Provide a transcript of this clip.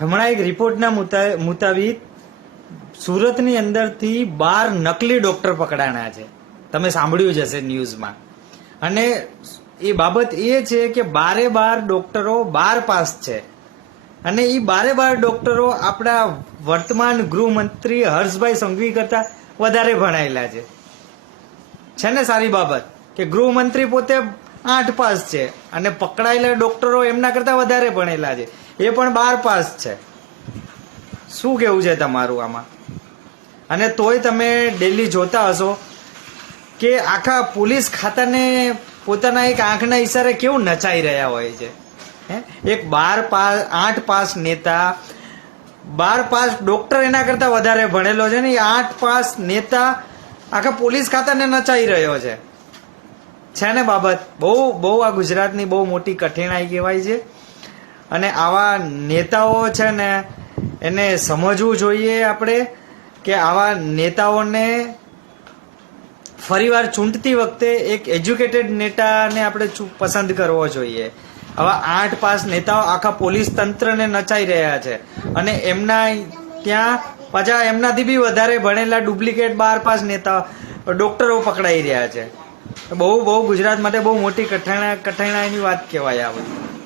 હમણાં એક રિપોર્ટના મુતા- મુતાબિક સુરતની અંદરથી બાર નકલી ડોક્ટર પકડાણા છે. તમે સાંભળ્યું જ હશે ન્યૂઝમાં. અને એ બાબત એ છે કે બારે બાર ડોક્ટરો બાર પાસ છે. અને એ બારે બાર ડોક્ટરો આપણા વર્તમાન ગૃહમંત્રી હર્ષભાઈ સંઘવી કરતા વધારે ભણાયેલા છે. છે ને સારી બાબત? કે ગૃહમંત્રી પોતે આઠ પાસ છે અને પકડાયેલા ડોક્ટરો એમના કરતા વધારે ભણેલા છે. એ પણ બાર પાસ છે. શું કેવું છે તમારું આમાં? અને તોય તમે ડેલી જોતા હશો કે આખા પોલીસ ખાતાને પોતાના એક આંખના ઈશારે કેવું નચાઈ રહ્યા હોય છે. હે? એક બાર પાસ, આઠ પાસ નેતા, બાર પાસ ડોક્ટર એના કરતા વધારે ભણેલો છે ને એ આઠ પાસ નેતા આખા પોલીસ ખાતાને નચાઈ રહ્યો છે. છે ને બાબત? બહુ બહુ આ ગુજરાતની બહુ મોટી કઠિનાઈ કહેવાય છે. અને આવા નેતાઓ છે ને, એને સમજવું જોઈએ આપણે કે આવા નેતાઓને ફરીવાર ચૂંટતી વખતે એક એજ્યુકેટેડ નેતાને આપણે પસંદ કરવો જોઈએ. આવા આઠ પાસ નેતાઓ આખા પોલીસ તંત્રને નચાઈ રહ્યા છે. અને એમના ત્યાં પાછા એમનાથી બી વધારે ભણેલા ડુપ્લિકેટ બાર પાસ નેતા ડોક્ટરો પકડાઈ રહ્યા છે. બહુ બહુ ગુજરાત માટે બહુ મોટી કઠિના કઠણાઈની વાત કહેવાય આ બધી.